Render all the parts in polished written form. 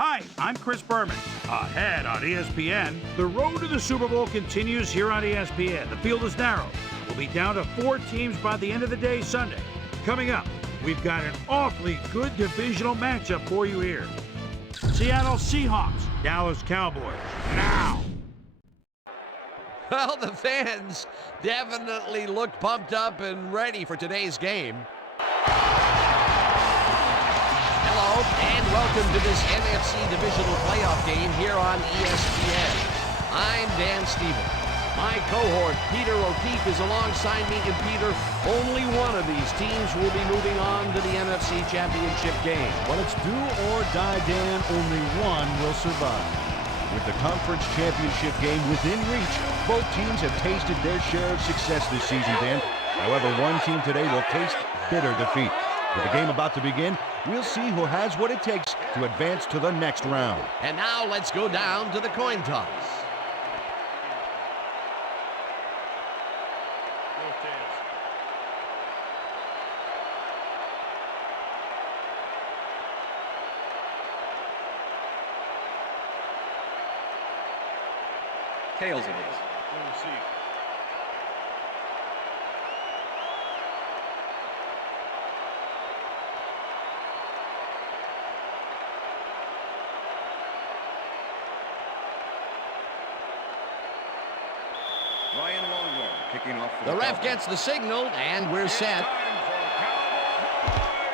Hi, I'm Chris Berman. Ahead on ESPN, the road to the Super Bowl continues here on ESPN. The field is narrow. We'll be down to 4 teams by the end of the day Sunday. Coming up, we've got an awfully good divisional matchup for you here. Seattle Seahawks, Dallas Cowboys. Now! Well, the fans definitely look pumped up and ready for today's game. Hello, and welcome to this NFC Divisional Playoff game here on ESPN. I'm Dan Stevens. My cohort, Peter O'Keefe, is alongside me, and Peter, only one of these teams will be moving on to the NFC Championship game. Well, it's do or die, Dan. Only one will survive. With the conference championship game within reach, both teams have tasted their share of success this season, Dan. However, one team today will taste bitter defeat. With the game about to begin, we'll see who has what it takes to advance to the next round. And now let's go down to the coin toss. Tails it is. The ref gets the signal, and we're set.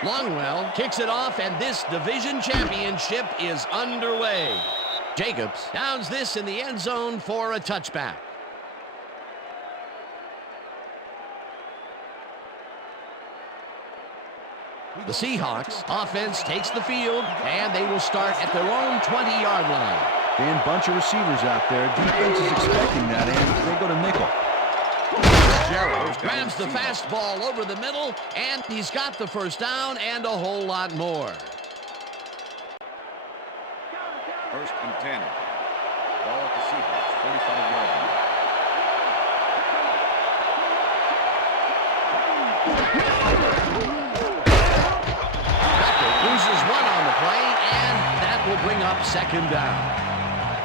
Longwell kicks it off, and this division championship is underway. Jacobs downs this in the end zone for a touchback. The Seahawks offense takes the field, and they will start at their own 20-yard line. Dan, bunch of receivers out there. Defense is expecting that, and they go to nickel. Gerald grabs the fastball over the middle, and he's got the first down and a whole lot more. 1st and 10. Ball at the Seahawks, 45-yard line. Loses one on the play, and that will bring up 2nd down.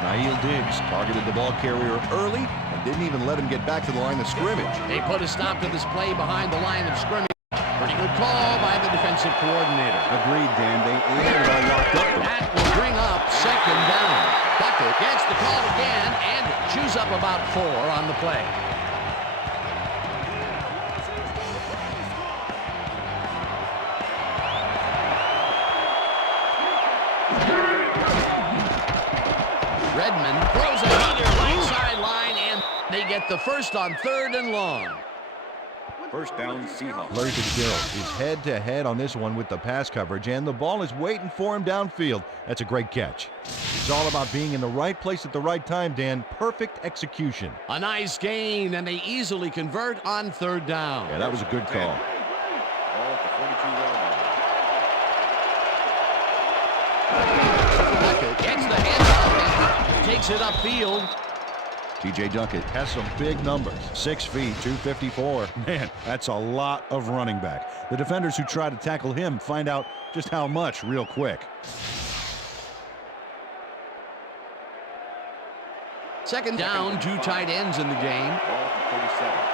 Nail Diggs targeted the ball carrier early and didn't even let him get back to the line of scrimmage. They put a stop to this play behind the line of scrimmage. Pretty good call by the defensive coordinator. Agreed, Dan. They had it all locked up. That will bring up 2nd down. Bucket gets the call again and chews up about 4 on the play. Redmond throws a heater right sideline, and they get the first on 3rd and long. 1st down, Seahawks. Larry Fitzgerald is head-to-head on this one with the pass coverage, and the ball is waiting for him downfield. That's a great catch. It's all about being in the right place at the right time, Dan. Perfect execution. A nice gain, and they easily convert on 3rd down. Yeah, that was a good call. Ball at the 42-yard line. Duckett gets the handoff and takes it upfield. T.J. Duckett has some big numbers. 6 feet, 254. Man, that's a lot of running back. The defenders who try to tackle him find out just how much real quick. 2nd down, 2 tight ends in the game. Ball at the 37.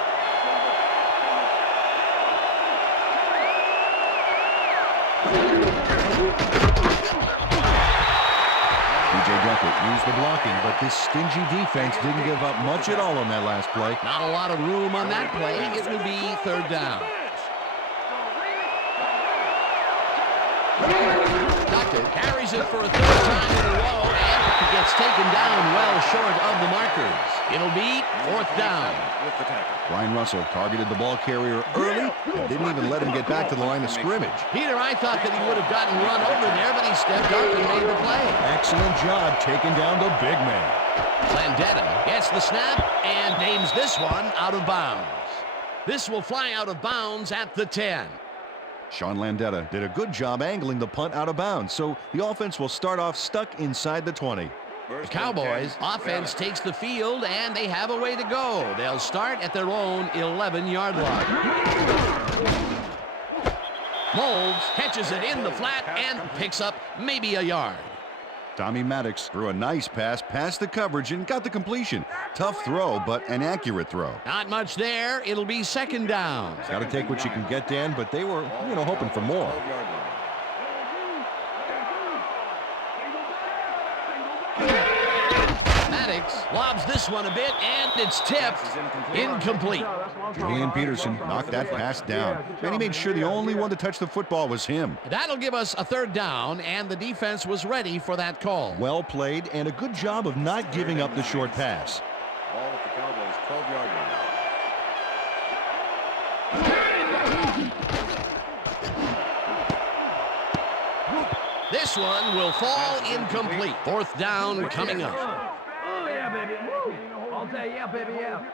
T.J. Duckett used the blocking, but this stingy defense didn't give up much at all on that last play. Not a lot of room on that play. It will be 3rd down. Duckett carries it for a 3rd time in a row, and he gets taken down well short of the markers. It'll be 4th down. With the tackle. Ryan Russell targeted the ball carrier early and didn't even let him get back to the line of scrimmage. Peter, I thought that he would have gotten run over there, but he stepped up and made the play. Excellent job taking down the big man. Landetta gets the snap and names this one out of bounds. This will fly out of bounds at the 10. Sean Landetta did a good job angling the punt out of bounds, so the offense will start off stuck inside the 20. The Cowboys offense takes the field, and they have a way to go. They'll start at their own 11-yard line. Molds catches it in the flat and picks up maybe a yard. Tommy Maddox threw a nice pass past the coverage and got the completion. Tough throw, but an accurate throw. Not much there. It'll be second down. Got to take what you can get, Dan, but they were, hoping for more. Maddox lobs this one a bit, and it's tipped. Incomplete. Julian Peterson knocked that pass down, and he made sure the only one to touch the football was him. That'll give us a third down, and the defense was ready for that call. Well played, and a good job of not giving up the short pass. Ball at the Cowboys' 12-yard line. This one will fall incomplete. Fourth down coming up. Oh, yeah, baby. Woo. All day, yeah, baby, yeah.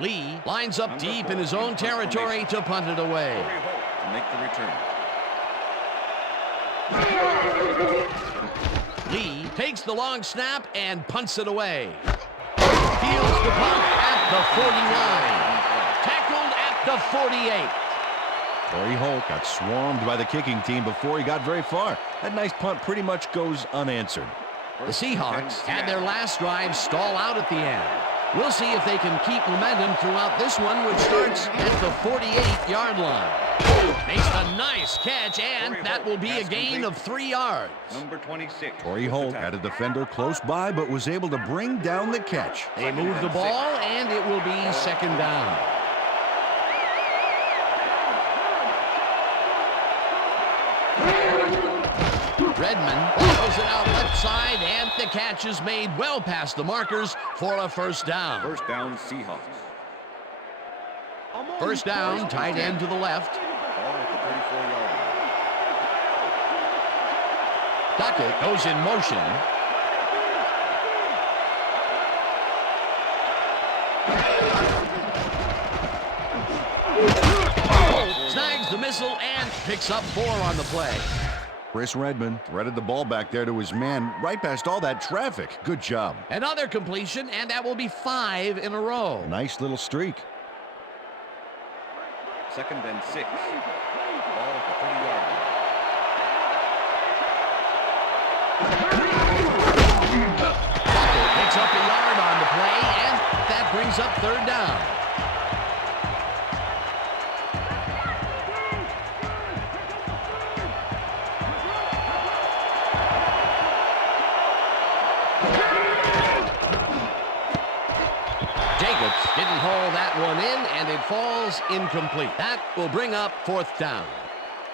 Lee lines up deep in his own territory to punt it away. To make the return. Lee takes the long snap and punts it away. Fields the punt at the 49. Tackled at the 48. Torrey Holt got swarmed by the kicking team before he got very far. That nice punt pretty much goes unanswered. The Seahawks had their last drive stall out at the end. We'll see if they can keep momentum throughout this one, which starts at the 48-yard line. Makes a nice catch, and that will be a gain of 3 yards. Number 26. Torrey Holt had a defender close by, but was able to bring down the catch. They move the ball, and it will be second down. Redmond throws it out left side, and the catch is made well past the markers for a first down. First down, Seahawks. First down, tight end to the left. Ball at the 34-yard line. Duckett goes in motion. Snags the missile and picks up 4 on the play. Chris Redmond threaded the ball back there to his man right past all that traffic. Good job. Another completion, and that will be 5 in a row. Nice little streak. Second and 6. Ball at the 30-yard line. Tucker picks up a yard on the play, and that brings up third down. Didn't haul that one in, and it falls incomplete. That will bring up fourth down.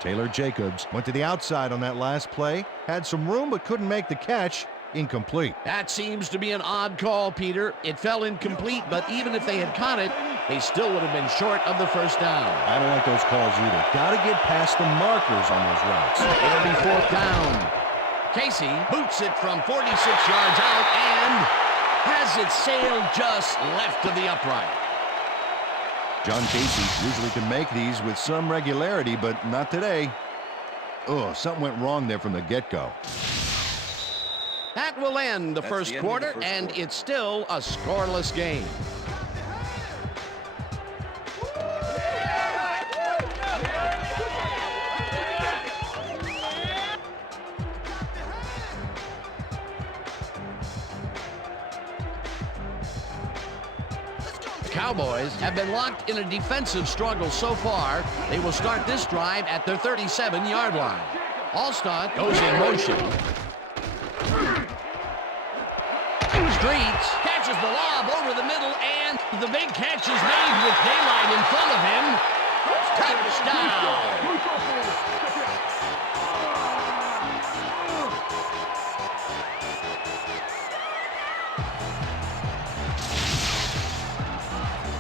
Taylor Jacobs went to the outside on that last play. Had some room, but couldn't make the catch. Incomplete. That seems to be an odd call, Peter. It fell incomplete, but even if they had caught it, they still would have been short of the first down. I don't like those calls either. Got to get past the markers on those routes. It'll be fourth down. Casey boots it from 46 yards out and has it sailed just left of the upright. John Casey usually can make these with some regularity, but not today. Oh, something went wrong there from the get-go. That will end the first quarter, and it's still a scoreless game. Cowboys have been locked in a defensive struggle so far. They will start this drive at their 37-yard line. Allstott goes in motion. Streets catches the lob over the middle, and the big catch is made with daylight in front of him. Touchdown!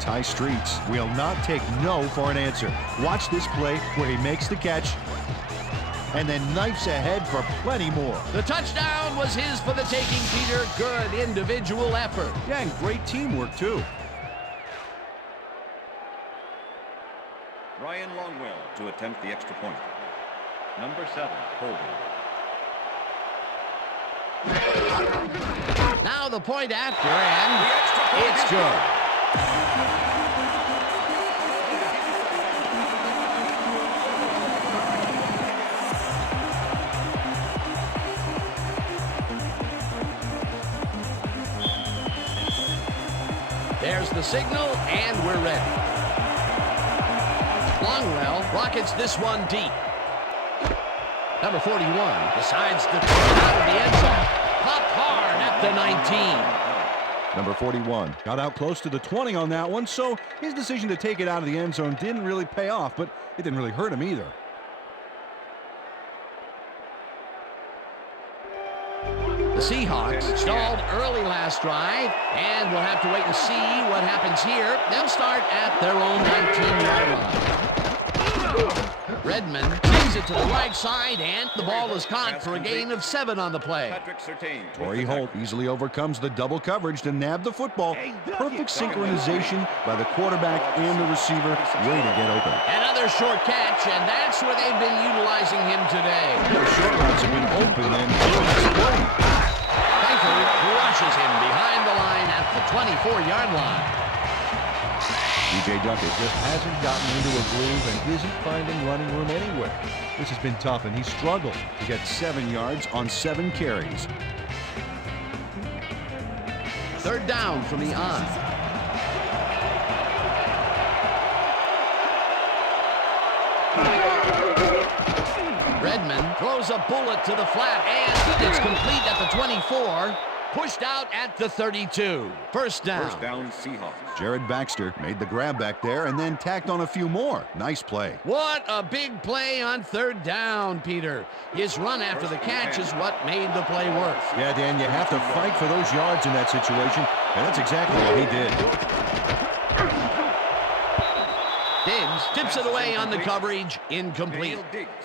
Ty Streets will not take no for an answer. Watch this play where he makes the catch and then knifes ahead for plenty more. The touchdown was his for the taking, Peter. Good individual effort. Yeah, and great teamwork, too. Ryan Longwell to attempt the extra point. Number 7, holding. Now the point after, and it's good. There's the signal, and we're ready. Longwell rockets this one deep. Number 41 decides to throw it out of the end zone. Popped hard at the 19. Number 41 got out close to the 20 on that one, so his decision to take it out of the end zone didn't really pay off, but it didn't really hurt him either. The Seahawks stalled early last drive, and we'll have to wait and see what happens here. They'll start at their own 19-yard line. Redmond takes it to the right side, and the ball is caught for a gain of 7 on the play. Torrey Holt easily overcomes the double coverage to nab the football. Perfect synchronization by the quarterback and the receiver. Way to get open. Another short catch, and that's where they've been utilizing him today. The short routes have been open and Pfeiffer crushes him behind the line at the 24-yard line. DJ Duckett just hasn't gotten into a groove and isn't finding running room anywhere. This has been tough, and he's struggled to get 7 yards on 7 carries. Third down from the I. Redmond throws a bullet to the flat, and it's complete at the 24. Pushed out at the 32. First down. First down, Seahawks. Jared Baxter made the grab back there and then tacked on a few more. Nice play. What a big play on third down, Peter. His run after the catch is what made the play work. Yeah, Dan, you have to fight for those yards in that situation, and that's exactly what he did. Diggs tips it away on the coverage. Incomplete.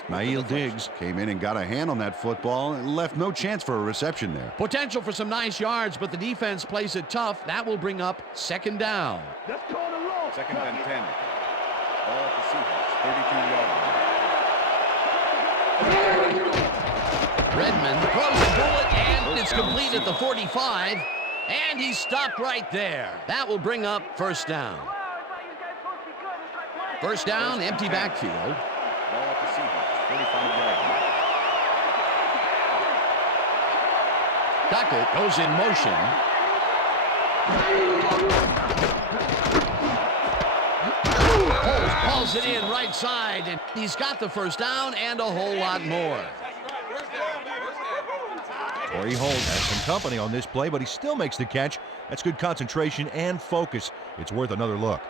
Nail Diggs came in and got a hand on that football and left no chance for a reception there. Potential for some nice yards, but the defense plays it tough. That will bring up second down. Let's call the law. Second and 10. Ball at the Seahawks, 32-yard line. Redmond throws a bullet, and it's complete at the 45. And he's stopped right there. That will bring up first down. First down, empty backfield. Ball at the Seahawks, 45-yard line. Duckett goes in motion. Pulls it in right side, and he's got the first down and a whole lot more. Torrey Holt has some company on this play, but he still makes the catch. That's good concentration and focus. It's worth another look.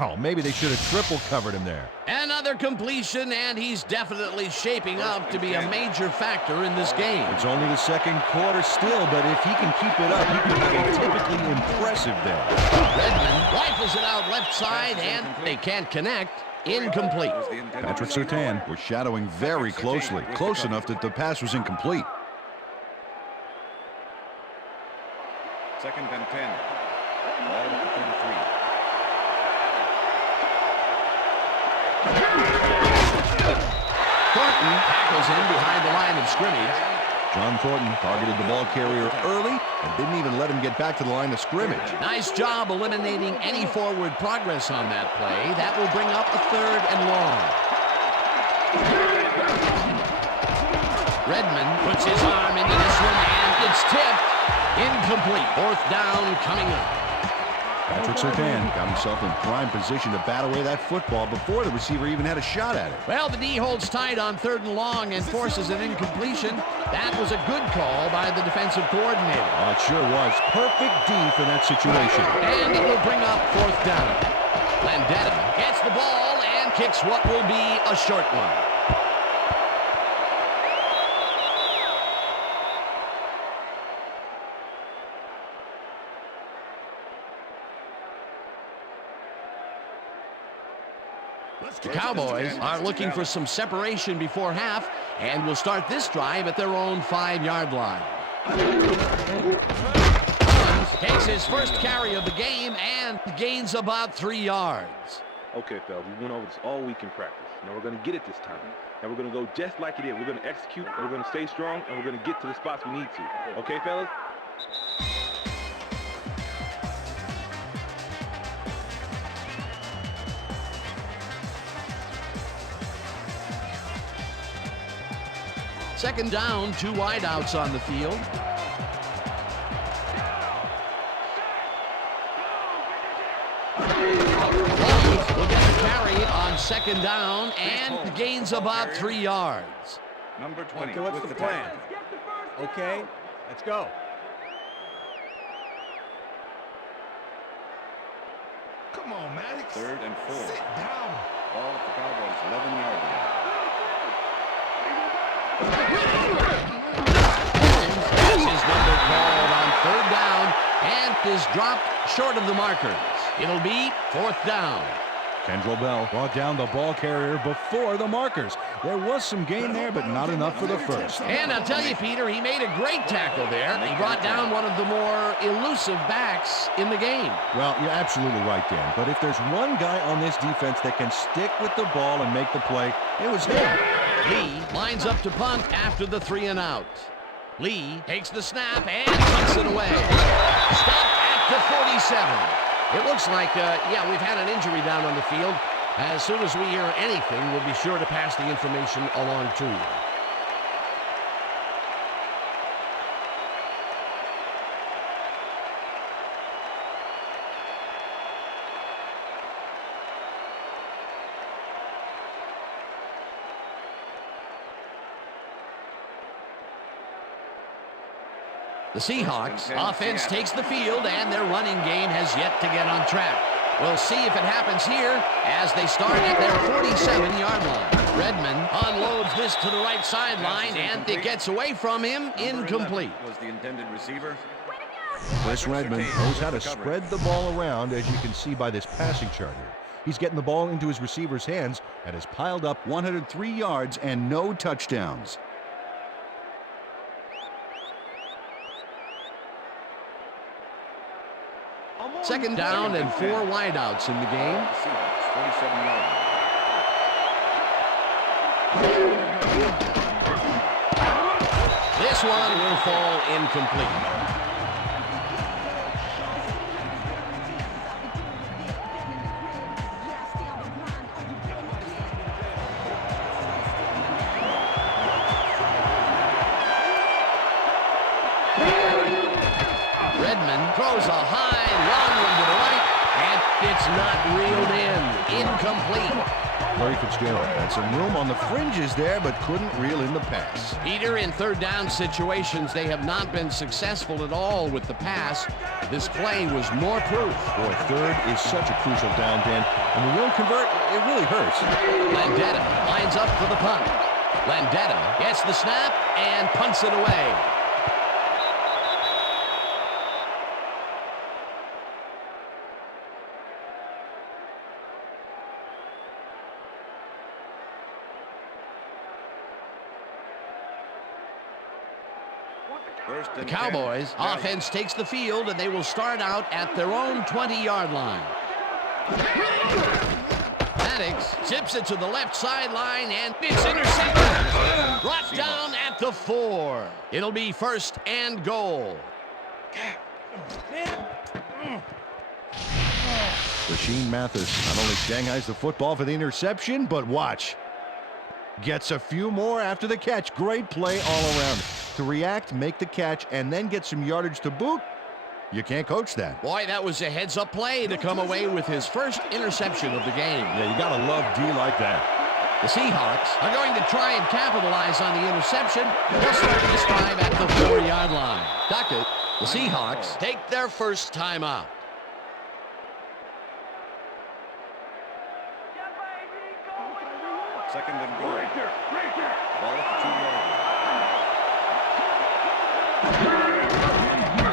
Oh, maybe they should have triple covered him there. Another completion, and he's definitely shaping up to be a major factor in this game. It's only the second quarter still, but if he can keep it up, he can have a typically impressive day. Redmond rifles it out left side, and they can't connect. Incomplete. Patrick Surtain was shadowing very closely, close enough that the pass was incomplete. Second and 10. Ball at the 33. Thornton tackles him behind the line of scrimmage. John Thornton targeted the ball carrier early and didn't even let him get back to the line of scrimmage. Nice job eliminating any forward progress on that play. That will bring up a third and long. Redmond puts his arm into this one, and it's tipped. Incomplete. Fourth down coming up. Patrick Surtain got himself in prime position to bat away that football before the receiver even had a shot at it. Well, the D holds tight on third and long and forces an incompletion. That was a good call by the defensive coordinator. Oh, it sure was. Perfect D for that situation. And it will bring up fourth down. Landetta gets the ball and kicks what will be a short one. The Cowboys are looking for some separation before half and will start this drive at their own 5-yard line. Takes his first carry of the game and gains about 3 yards. Okay, fellas, we went over this all week in practice. Now we're going to get it this time. And we're going to go just like it is. We're going to execute, and we're going to stay strong, and we're going to get to the spots we need to. Okay, fellas? Second down, 2 wideouts on the field. Mahomes will get the carry on second down and gains about 3 yards. Number 20. Okay, what's with the plan? Okay, let's go. Come on, Maddox. 3rd and 4. Sit down. Ball at the Cowboys' 11-yard line. That's his number called on 3rd down and is dropped short of the markers. It'll be 4th down. Kendrell Bell brought down the ball carrier before the markers. There was some gain there, but not enough for the first. And I'll tell you, Peter, he made a great tackle there. He brought down one of the more elusive backs in the game. Well, you're absolutely right, Dan. But if there's one guy on this defense that can stick with the ball and make the play, it was him. Lee lines up to punt after the 3 and out. Lee takes the snap and punts it away. Stopped at the 47. It looks like, we've had an injury down on the field. As soon as we hear anything, we'll be sure to pass the information along to you. The Seahawks offense takes the field, and their running game has yet to get on track. We'll see if it happens here as they start at their 47-yard line. Redmond unloads this to the right sideline, and it gets away from him, incomplete. Was the intended receiver. Chris Redmond knows how to spread the ball around, as you can see by this passing chart here. He's getting the ball into his receiver's hands and has piled up 103 yards and no touchdowns. Second down and 4 wideouts in the game. Seahawks, 47-yard line. This one will fall incomplete. Redmond throws a high, long one to the right, and it's not reeled in. Incomplete. Larry Fitzgerald had some room on the fringes there, but couldn't reel in the pass. Peter, in 3rd down situations, they have not been successful at all with the pass. This play was more proof. Boy, 3rd is such a crucial down, Dan. And when you don't convert, it really hurts. Landetta lines up for the punt. Landetta gets the snap and punts it away. The Cowboys offense takes the field, and they will start out at their own 20-yard line. Maddox zips it to the left sideline, and it's intercepted. Brought down at the 4. It'll be 1st and goal. Rashean Mathis not only shanghais the football for the interception, but watch. Gets a few more after the catch. Great play all around. To react, make the catch, and then get some yardage to boot, you can't coach that. Boy, that was a heads-up play to come away with his first interception of the game. Yeah, you gotta love D like that. The Seahawks are going to try and capitalize on the interception. They'll start this drive at the 4-yard line. Doctor, the Seahawks take their first time out. Second and goal. Ball at the 2-yard line.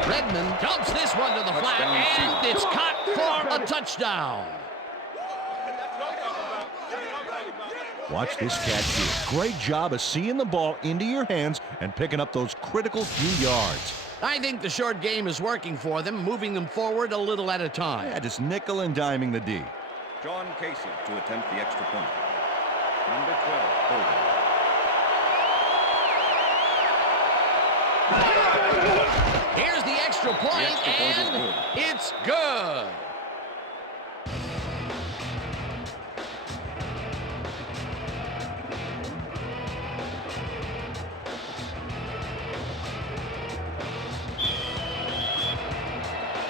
Redmond dumps this one to the flat, and it's caught for a touchdown. Watch this catch here. Great job of seeing the ball into your hands and picking up those critical few yards. I think the short game is working for them, moving them forward a little at a time. Yeah, just nickel and diming the D. John Casey to attempt the extra point. Number 12, Hogan. Here's the extra point, and it's good.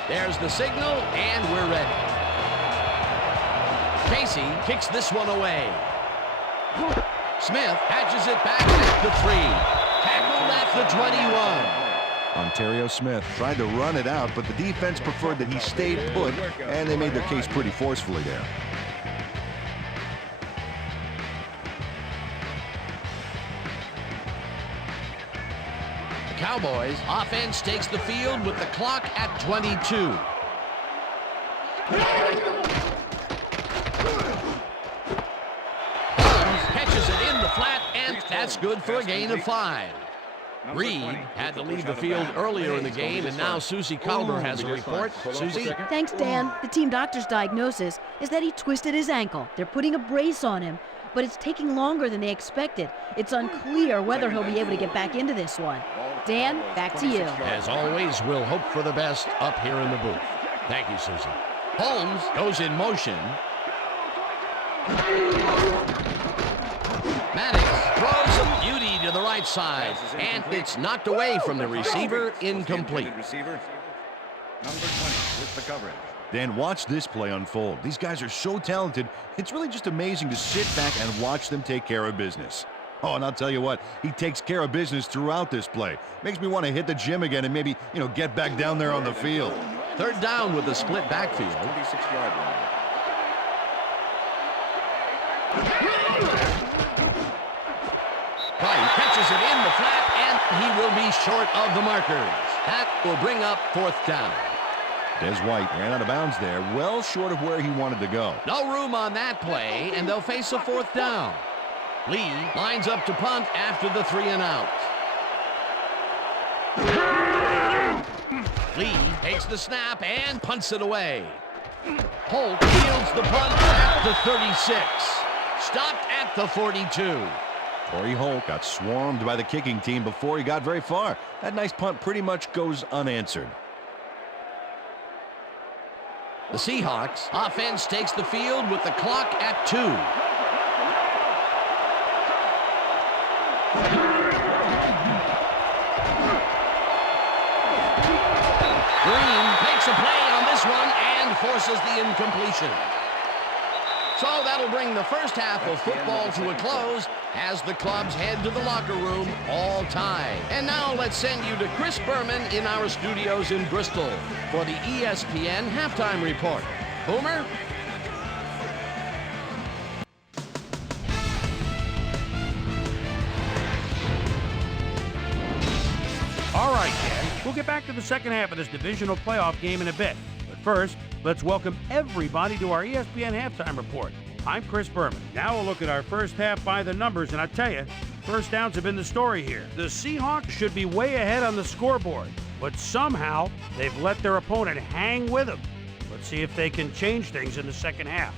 There's the signal, and we're ready. Casey kicks this one away. Smith catches it back at the 3. Tackled at the 21. Ontario Smith tried to run it out, but the defense preferred that he stayed put, and they made their case pretty forcefully there. The Cowboys offense takes the field with the clock at 22. Catches it in the flat, and that's good for a gain of 5. Reed had to leave the field earlier in the game, and now Susie Calder has a report. Susie? Thanks, Dan. The team doctor's diagnosis is that he twisted his ankle. They're putting a brace on him, but it's taking longer than they expected. It's unclear whether he'll be able to get back into this one. Dan, back to you. As always, we'll hope for the best up here in the booth. Thank you, Susie. Holmes goes in motion. Maddox throws a beauty to the right side, and it's knocked away from the receiver, incomplete. Number 20 with the coverage. Dan, watch this play unfold. These guys are so talented, it's really just amazing to sit back and watch them take care of business. Oh, and I'll tell you what, he takes care of business throughout this play. Makes me want to hit the gym again and maybe, get back down there on the field. Third down with a split backfield. 26-yard line. Price catches it in the flat, and he will be short of the markers. That will bring up 4th down. Des White ran out of bounds there, well short of where he wanted to go. No room on that play, and they'll face a 4th down. Lee lines up to punt after the 3 and out. Lee takes the snap and punts it away. Holt fields the punt at the 36. Stopped at the 42. Torrey Holt got swarmed by the kicking team before he got very far. That nice punt pretty much goes unanswered. The Seahawks offense takes the field with the clock at 2. Green makes a play on this one and forces the incompletion. So that'll bring the first half of football to a close as the clubs head to the locker room, all tied. And now let's send you to Chris Berman in our studios in Bristol for the ESPN Halftime Report. Boomer? All right, Dan, we'll get back to the second half of this divisional playoff game in a bit. But first, let's welcome everybody to our ESPN Halftime Report. I'm Chris Berman. Now we'll look at our first half by the numbers, and I tell you, first downs have been the story here. The Seahawks should be way ahead on the scoreboard, but somehow they've let their opponent hang with them. Let's see if they can change things in the second half.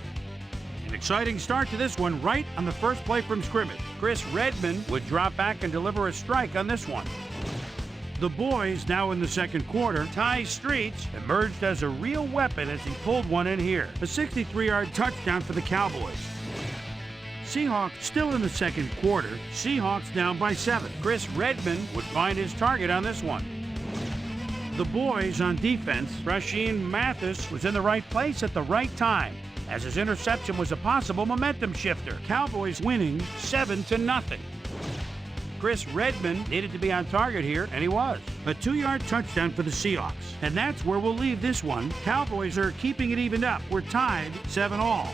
An exciting start to this one right on the first play from scrimmage. Chris Redmond would drop back and deliver a strike on this one. The boys, now in the second quarter, Ty Streets emerged as a real weapon as he pulled one in here. A 63-yard touchdown for the Cowboys. Seahawks still in the second quarter. Seahawks down by 7. Chris Redmond would find his target on this one. The boys on defense, Rasheem Mathis was in the right place at the right time, as his interception was a possible momentum shifter. Cowboys winning 7-0. Chris Redmond needed to be on target here, and he was. A 2-yard touchdown for the Seahawks. And that's where we'll leave this one. Cowboys are keeping it evened up. We're tied 7-all.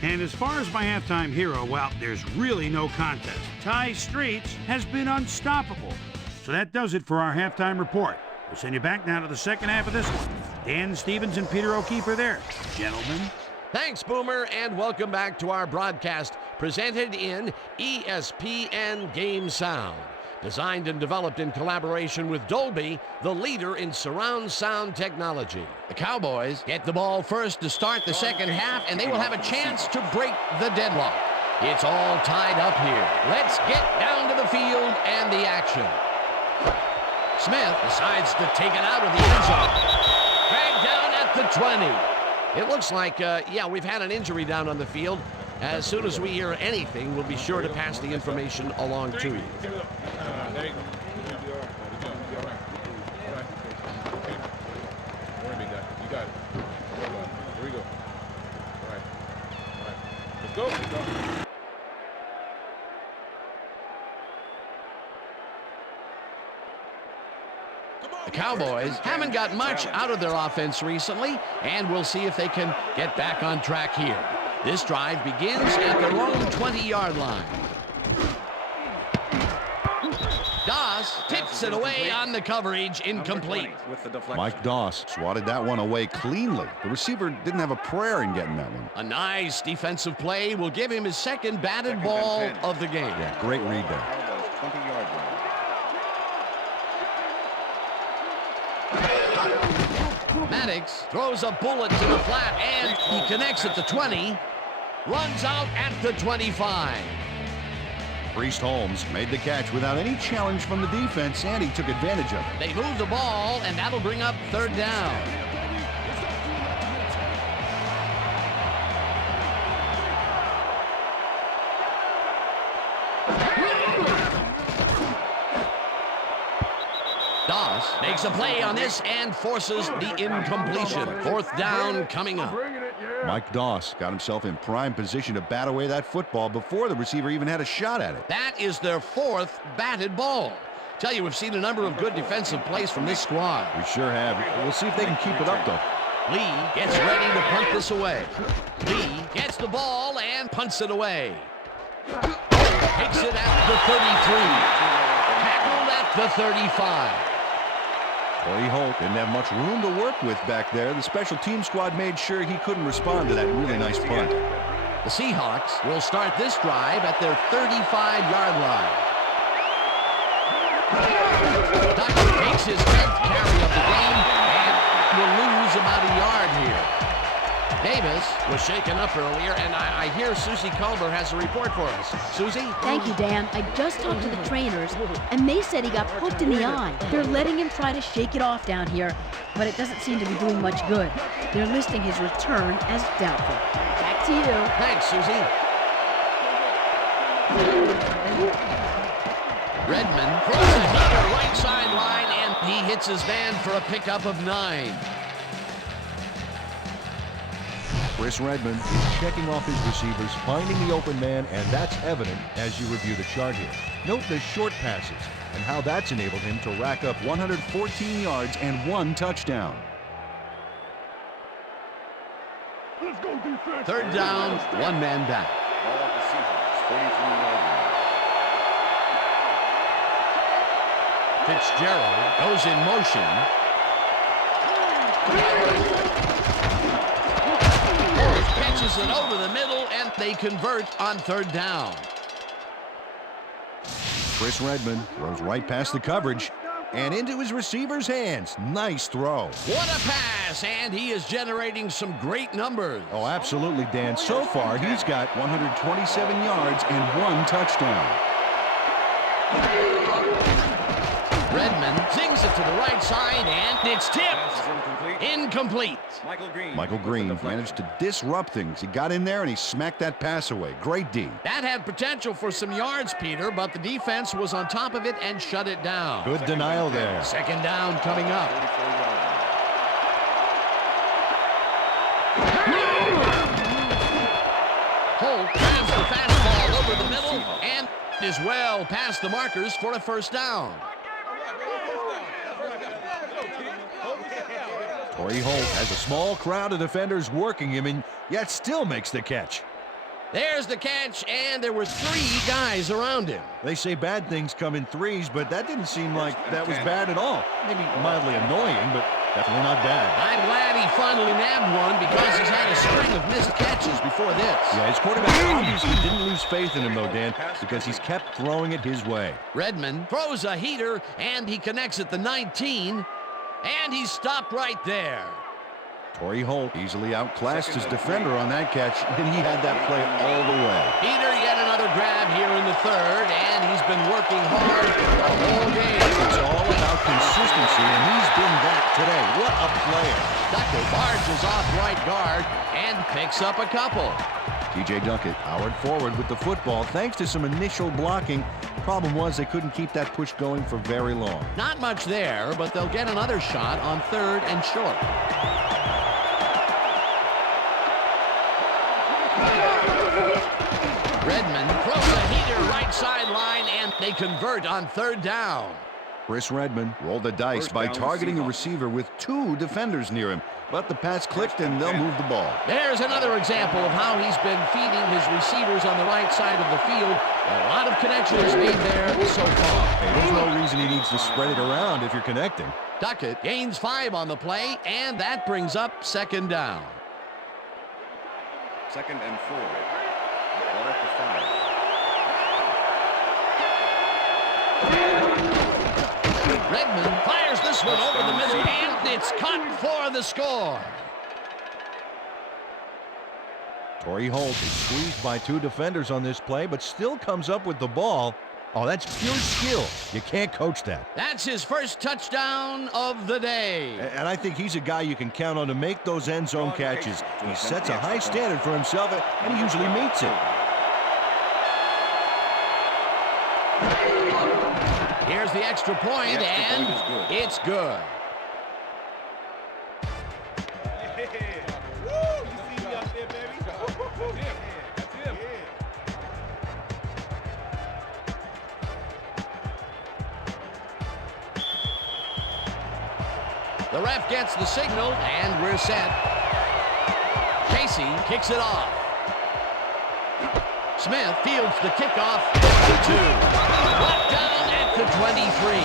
And as far as my halftime hero, well, there's really no contest. Ty Streets has been unstoppable. So that does it for our halftime report. We'll send you back now to the second half of this one. Dan Stevens and Peter O'Keefe are there. Gentlemen. Thanks, Boomer, and welcome back to our broadcast presented in ESPN Game Sound. Designed and developed in collaboration with Dolby, the leader in surround sound technology. The Cowboys get the ball first to start the second half, and they will have a chance to break the deadlock. It's all tied up here. Let's get down to the field and the action. Smith decides to take it out of the end zone. Dragged down at the 20. It looks like, we've had an injury down on the field. As soon as we hear anything, we'll be sure to pass the information along to you. Go. The Cowboys haven't got much out of their offense recently, and we'll see if they can get back on track here. This drive begins at their own 20-yard line. Doss tips it away on the coverage, incomplete. Mike Doss swatted that one away cleanly. The receiver didn't have a prayer in getting that one. A nice defensive play will give him his second batted ball of the game. Yeah, great read there. Cowboys 20-yard line. Maddox throws a bullet to the flat, and he connects at the 20, runs out at the 25. Priest Holmes made the catch without any challenge from the defense, and he took advantage of it. They move the ball, and that'll bring up third down. Doss makes a play on this and forces the incompletion. Fourth down coming up. Mike Doss got himself in prime position to bat away that football before the receiver even had a shot at it. That is their fourth batted ball. Tell you, we've seen a number of good defensive plays from this squad. We sure have. We'll see if they can keep it up, though. Lee gets ready to punt this away. Lee gets the ball and punts it away. Takes it at the 33. Tackled at the 35. Torrey Holt didn't have much room to work with back there. The special team squad made sure he couldn't respond to that really nice punt. The Seahawks will start this drive at their 35-yard line. Tucker takes his 10th carry of the game and will lose about a yard here. Davis was shaken up earlier, and I hear Susie Culber has a report for us. Susie? Thank you, Dan. I just talked to the trainers, and they said he got hooked in the eye. They're letting him try to shake it off down here, but it doesn't seem to be doing much good. They're listing his return as doubtful. Back to you. Thanks, Susie. Redmond throws a heater right sideline, and he hits his man for a pickup of 9. Chris Redmond is checking off his receivers, finding the open man, and that's evident as you review the chart here. Note the short passes and how that's enabled him to rack up 114 yards and 1 touchdown. Third down, one man back. Ball at the Seahawks 33-yard line. Fitzgerald goes in motion. Catches it over the middle, and they convert on third down. Chris Redmond throws right past the coverage and into his receiver's hands. Nice throw. What a pass, and he is generating some great numbers. Oh, absolutely, Dan. So far, he's got 127 yards and 1 touchdown. Redmond zings it to the right side, and it's tipped. Incomplete. Michael Green managed to disrupt things. He got in there and he smacked that pass away. Great D. That had potential for some yards, Peter, but the defense was on top of it and shut it down. Good denial there. Second down coming up. Holt grabs the fastball over the middle and is well past the markers for a first down. Torrey Holt has a small crowd of defenders working him and yet still makes the catch. There's the catch, and there were 3 guys around him. They say bad things come in threes, but that didn't seem like that was bad at all. Maybe mildly annoying, but definitely not bad. I'm glad he finally nabbed one because he's had a string of missed catches before this. Yeah, his quarterback obviously didn't lose faith in him, though, Dan, because he's kept throwing it his way. Redmond throws a heater, and he connects at the 19, and he's stopped right there. Torrey Holt easily outclassed his defender on that catch, and he had that play all the way. Peter, yet another grab here in the third, and he's been working hard the whole game. It's all about consistency, and he's been that today. What a player. Duckett barges off right guard and picks up a couple. T.J. Duckett powered forward with the football thanks to some initial blocking. Problem was they couldn't keep that push going for very long. Not much there, but they'll get another shot on third and short. Redmond throws a heater right sideline, and they convert on 3rd down. Chris Redmond rolled the dice by targeting a receiver with 2 defenders near him. But the pass clicked, and they'll move the ball. There's another example of how he's been feeding his receivers on the right side of the field. A lot of connections made there so far. Hey, there's no reason he needs to spread it around if you're connecting. Duckett gains 5 on the play, and that brings up 2nd down. 2nd and 4. Ball at the 5. Redmond fires this one over the middle, and it's caught for the score. Torrey Holt is squeezed by 2 defenders on this play, but still comes up with the ball. Oh, that's pure skill. You can't coach that. That's his first touchdown of the day. And I think he's a guy you can count on to make those end zone catches. He sets a high standard for himself, and he usually meets it. Here's the extra point, and it's good. The ref gets the signal, and we're set. Casey kicks it off. Smith fields the kickoff at the 2. Brought down at the 23.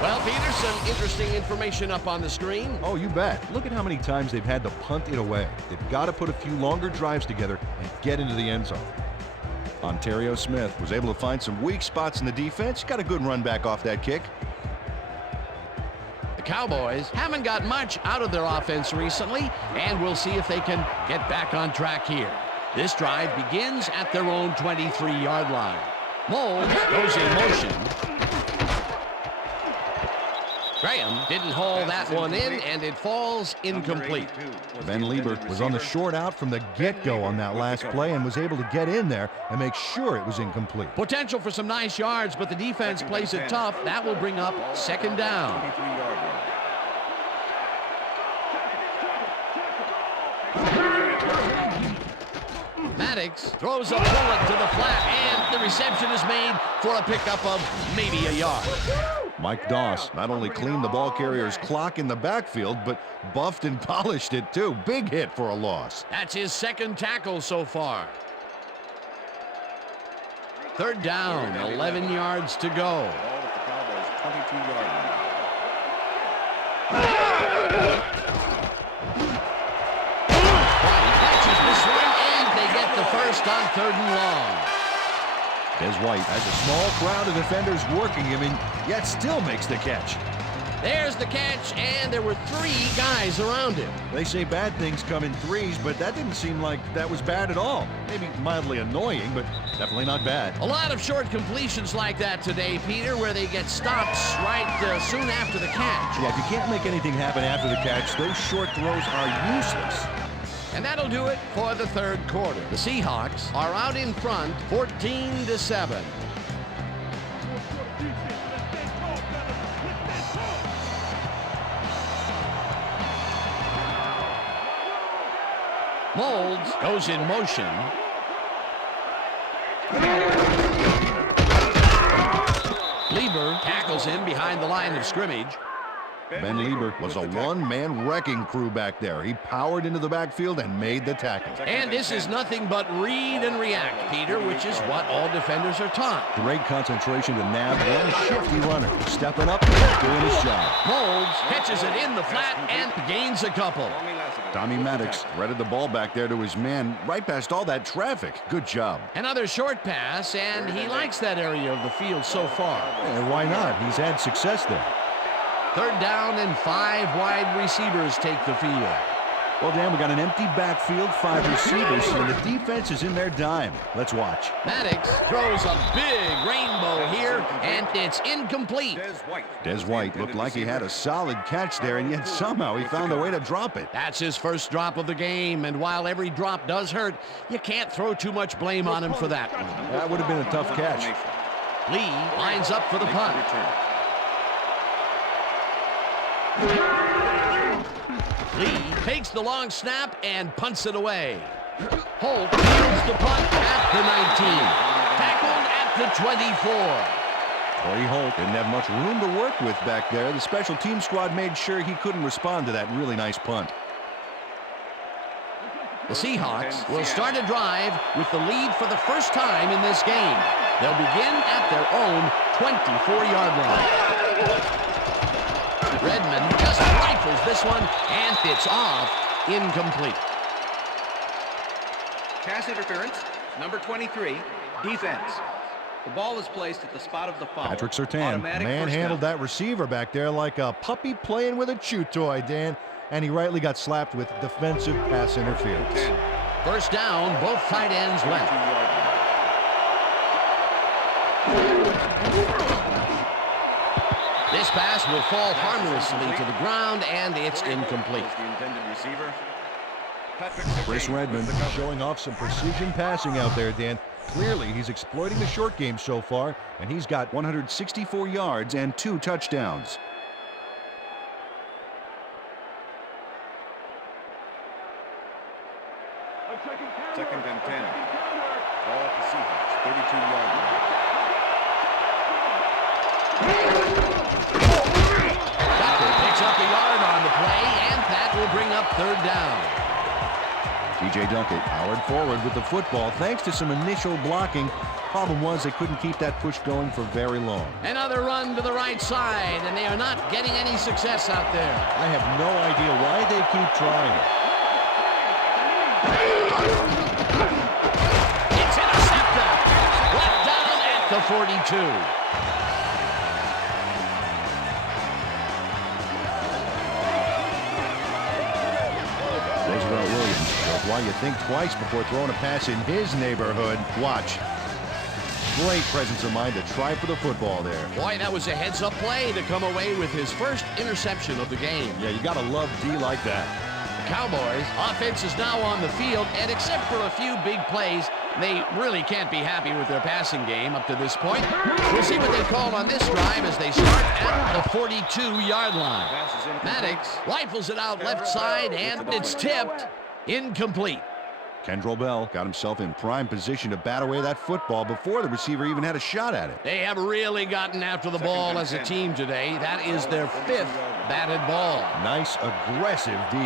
Well, Peter, some interesting information up on the screen. Oh, you bet. Look at how many times they've had to punt it away. They've got to put a few longer drives together and get into the end zone. Ontario Smith was able to find some weak spots in the defense. Got a good run back off that kick. The Cowboys haven't got much out of their offense recently, and we'll see if they can get back on track here. This drive begins at their own 23-yard line. Moles goes in motion. Graham didn't haul that one in, and it falls incomplete. Ben Lieber was on the short out from the get-go on that last play and was able to get in there and make sure it was incomplete. Potential for some nice yards, but the defense plays it tough. That will bring up 2nd down. Maddox throws a bullet to the flat, and the reception is made for a pickup of maybe a yard. Mike Doss not only cleaned the ball carrier's clock in the backfield, but buffed and polished it too. Big hit for a loss. That's his 2nd tackle so far. 3rd down, 11 yards to go. Ball at the Cowboys' 22-yard line. White catches this one, and they get the first on 3rd and long. Des White has a small crowd of defenders working him and yet still makes the catch. There's the catch, and there were 3 guys around him. They say bad things come in threes, but that didn't seem like that was bad at all. Maybe mildly annoying, but definitely not bad. A lot of short completions like that today, Peter, where they get stops right soon after the catch. Yeah, if you can't make anything happen after the catch, those short throws are useless. And that'll do it for the 3rd quarter. The Seahawks are out in front, 14-7. Moulds goes in motion. Lieber tackles him behind the line of scrimmage. Ben Lieber was a one-man wrecking crew back there. He powered into the backfield and made the tackle. And this is nothing but read and react, Peter, which is what all defenders are taught. Great concentration to nab one shifty runner. Stepping up and doing his job. Moulds catches it in the flat and gains a couple. Tommy Maddox threaded the ball back there to his man right past all that traffic. Good job. Another short pass, and he likes that area of the field so far. And why not? He's had success there. 3rd down, and 5 wide receivers take the field. Well, Dan, we got an empty backfield, 5 receivers, and the defense is in their dime. Let's watch. Maddox throws a big rainbow here, and it's incomplete. Des White looked like he had a solid catch there, and yet somehow he found a way to drop it. That's his first drop of the game, and while every drop does hurt, you can't throw too much blame on him for that one. That would have been a tough catch. Lee lines up for the punt. Lee takes the long snap and punts it away. Holt fields the punt at the 19. Tackled at the 24. Corey Holt didn't have much room to work with back there. The special team squad made sure he couldn't respond to that really nice punt. The Seahawks will start a drive with the lead for the first time in this game. They'll begin at their own 24-yard line. Redmond just rifles this one, and it's off, incomplete. Pass interference, number 23, defense. The ball is placed at the spot of the foul. Patrick Surtain manhandled that receiver back there like a puppy playing with a chew toy, Dan. And he rightly got slapped with defensive pass interference. First down, both tight ends left. This pass will fall harmlessly to the ground, and it's incomplete. Chris Redmond showing off some precision passing out there, Dan. Clearly, he's exploiting the short game so far, and he's got 164 yards and 2 touchdowns. Second and 10. Ball at the Seahawks, 32-yard line. Tucker picks up a yard on the play, and that will bring up third down. T.J. Duckett powered forward with the football thanks to some initial blocking. Problem was they couldn't keep that push going for very long. Another run to the right side, and they are not getting any success out there. I have no idea why they keep trying. It's intercepted. Left down at the 42. Roosevelt Williams shows why you think twice before throwing a pass in his neighborhood. Watch. Great presence of mind to try for the football there. Boy, that was a heads-up play to come away with his first interception of the game. Yeah, you got to love D like that. Cowboys offense is now on the field, and except for a few big plays, they really can't be happy with their passing game up to this point. We'll see what they call on this drive as they start at the 42-yard line. Maddox rifles it out left side, and it's tipped. Incomplete. Kendrell Bell got himself in prime position to bat away that football before the receiver even had a shot at it. They have really gotten after the ball as a team today. That is their 5th batted ball. Nice, aggressive D.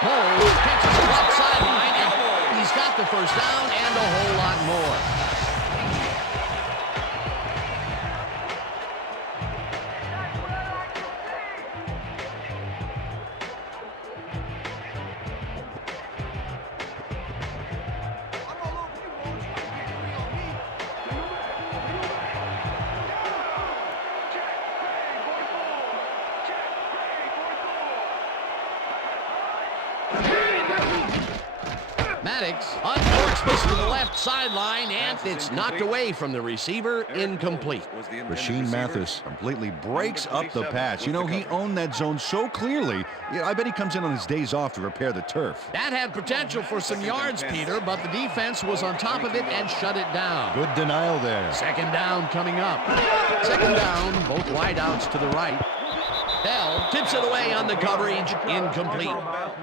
Moles catches the left sideline, and he's got the first down and a whole lot more. Maddox uncorks this to the left sideline, and it's knocked away from the receiver, incomplete. Rashean Mathis completely breaks up the pass. You know, he owned that zone so clearly. Yeah, I bet he comes in on his days off to repair the turf. That had potential for some yards, Peter, but the defense was on top of it and shut it down. Good denial there. Second down coming up. Second down, both wideouts to the right. Bell tips it away on the coverage, incomplete.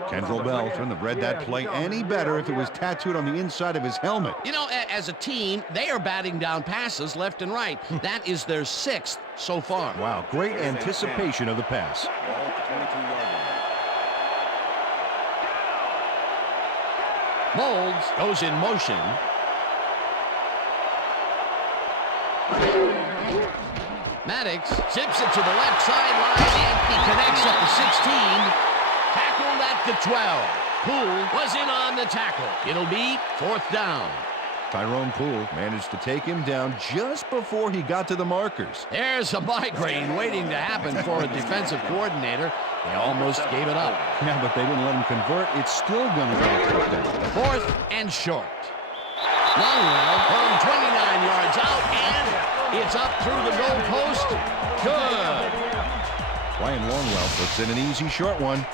Kendrell Bell couldn't have read that play any better if it was tattooed on the inside of his helmet. You know, as a team, they are batting down passes left and right. That is their 6th so far. Wow, great anticipation of the pass. Molds goes in motion. Maddox zips it to the left sideline, and he connects at the 16. Tackled at the 12. Poole was in on the tackle. It'll be 4th down. Tyrone Poole managed to take him down just before he got to the markers. There's a migraine waiting to happen for a defensive coordinator. They almost gave it up. Yeah, but they didn't let him convert. It's still going to go to touchdown. 4th and short. Longwell from 29 yards out, and it's up through the goal post. Good. Ryan Longwell puts in an easy short one.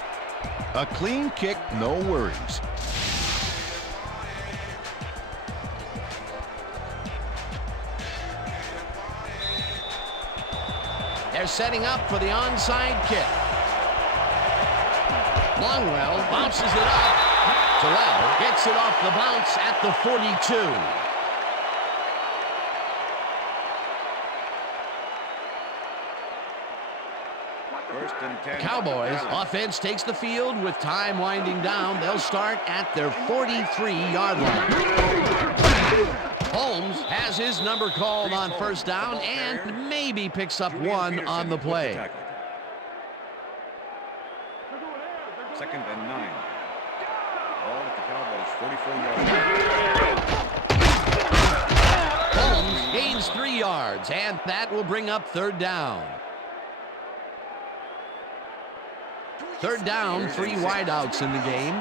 A clean kick, no worries. They're setting up for the onside kick. Longwell bounces it up. Terrell gets it off the bounce at the 42. First and 10. Cowboys offense takes the field with time winding down. They'll start at their 43-yard line. Holmes has his number called on first down and maybe picks up one on the play. Second and 9. Ball at the Cowboys' 44-yard line. Holmes gains 3 yards, and that will bring up third down. Third down, 3 wideouts in the game.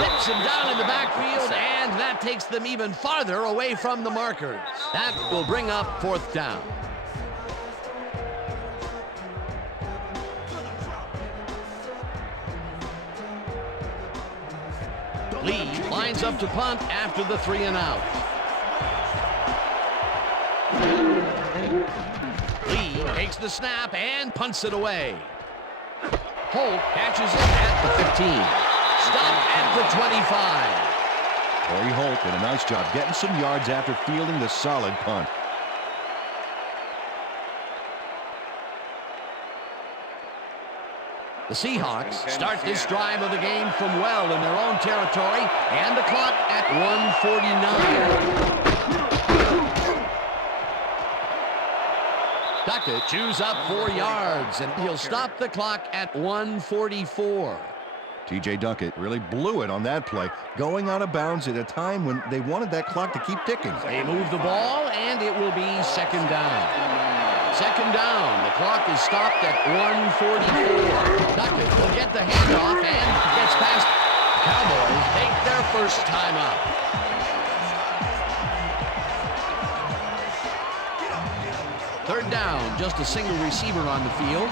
Rips him down in the backfield, and that takes them even farther away from the markers. That will bring up fourth down. Lee lines up to punt after the 3 and out. Lee takes the snap and punts it away. Holt catches it at the 15. Stopped at the 25. Corey Holt did a nice job getting some yards after fielding the solid punt. The Seahawks start this drive of the game from well in their own territory, and the clock at 1:49. Duckett chews up 4 yards, and he'll stop the clock at 1:44. T.J. Duckett really blew it on that play, going out of bounds at a time when they wanted that clock to keep ticking. They move the ball, and it will be second down. Second down. The clock is stopped at 1:44. Duckett will get the handoff and gets past. Cowboys take their first time out. Third down, just a single receiver on the field.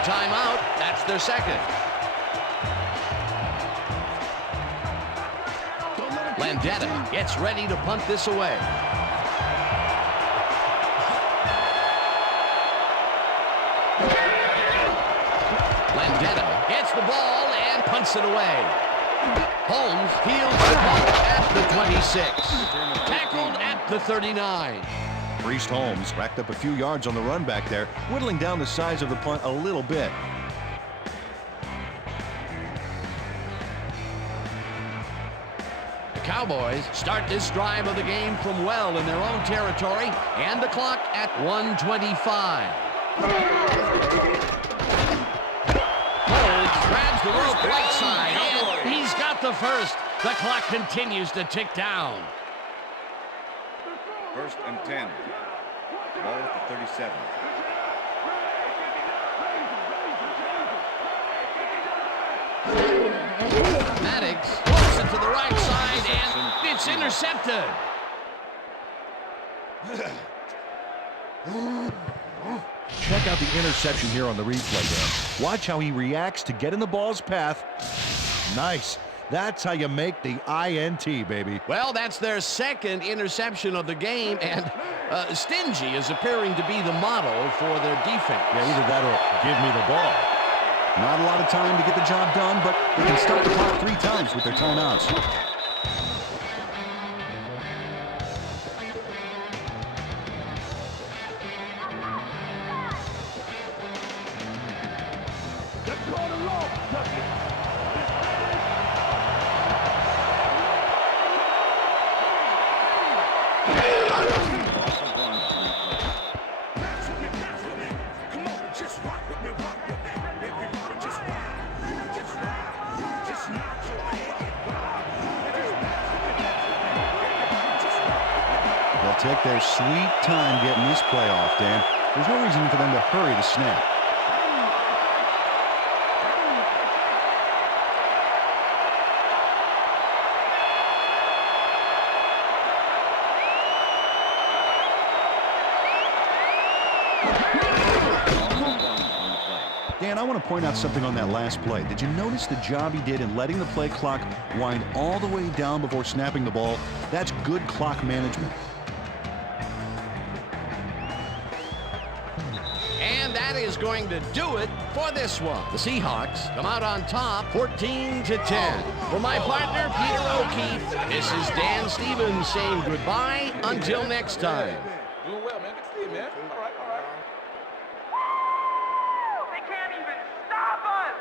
Timeout. That's their second. Landetta gets ready to punt this away. Landetta gets the ball and punts it away. Holmes fields the punt at the 26. Tackled at the 39. Priest Holmes racked up a few yards on the run back there, whittling down the size of the punt a little bit. The Cowboys start this drive of the game from well in their own territory, and the clock at 1:25. Holmes grabs the rope right side, and he's got the first. The clock continues to tick down. First and 10. Ball at the 37. Maddox floats it to the right side, and it's intercepted. Check out the interception here on the replay, Dan. Watch how he reacts to get in the ball's path. Nice. That's how you make the INT, baby. Well, that's their second interception of the game, and stingy is appearing to be the model for their defense. Yeah, either that or give me the ball. Not a lot of time to get the job done, but they can stop the clock 3 times with their timeouts. Take their sweet time getting this play off, Dan. There's no reason for them to hurry the snap. Dan, I want to point out something on that last play. Did you notice the job he did in letting the play clock wind all the way down before snapping the ball? That's good clock management. And that is going to do it for this one. The Seahawks come out on top 14-10. For my partner, Peter O'Keefe, this is Dan Stevens saying goodbye until next time. Doing well, man. Good to see you, man. All right, all right. They can't even stop us!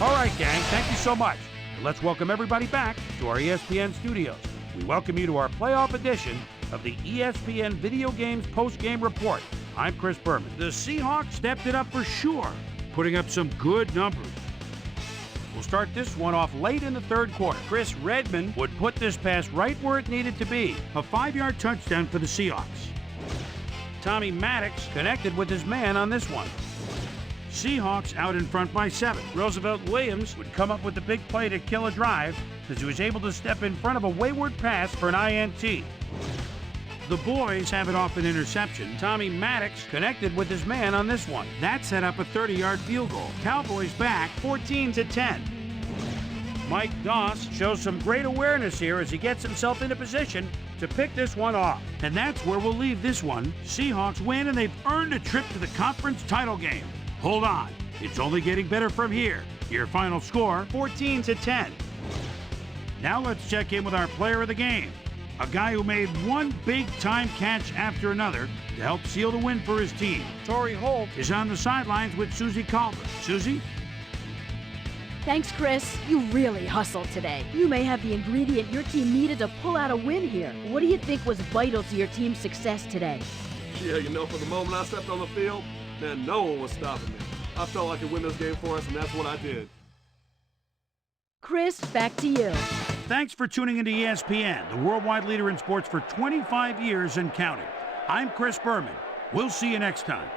All right, gang, thank you so much. And let's welcome everybody back to our ESPN studios. We welcome you to our playoff edition of the ESPN Video Games Post-Game Report. I'm Chris Berman. The Seahawks stepped it up for sure, putting up some good numbers. We'll start this one off late in the third quarter. Chris Redman would put this pass right where it needed to be. A 5-yard touchdown for the Seahawks. Tommy Maddox connected with his man on this one. Seahawks out in front by 7. Roosevelt Williams would come up with the big play to kill a drive as he was able to step in front of a wayward pass for an INT. The boys have it off an interception. Tommy Maddox connected with his man on this one. That set up a 30-yard field goal. Cowboys back 14-10. Mike Doss shows some great awareness here as he gets himself into position to pick this one off. And that's where we'll leave this one. Seahawks win, and they've earned a trip to the conference title game. Hold on, it's only getting better from here. Your final score, 14-10. Now let's check in with our player of the game, a guy who made one big-time catch after another to help seal the win for his team. Torrey Holt is on the sidelines with Susie Calder. Susie? Thanks, Chris. You really hustled today. You may have the ingredient your team needed to pull out a win here. What do you think was vital to your team's success today? Yeah, you know, from the moment I stepped on the field, man, no one was stopping me. I felt I could win this game for us, and that's what I did. Chris, back to you. Thanks for tuning into ESPN, the worldwide leader in sports for 25 years and counting. I'm Chris Berman. We'll see you next time.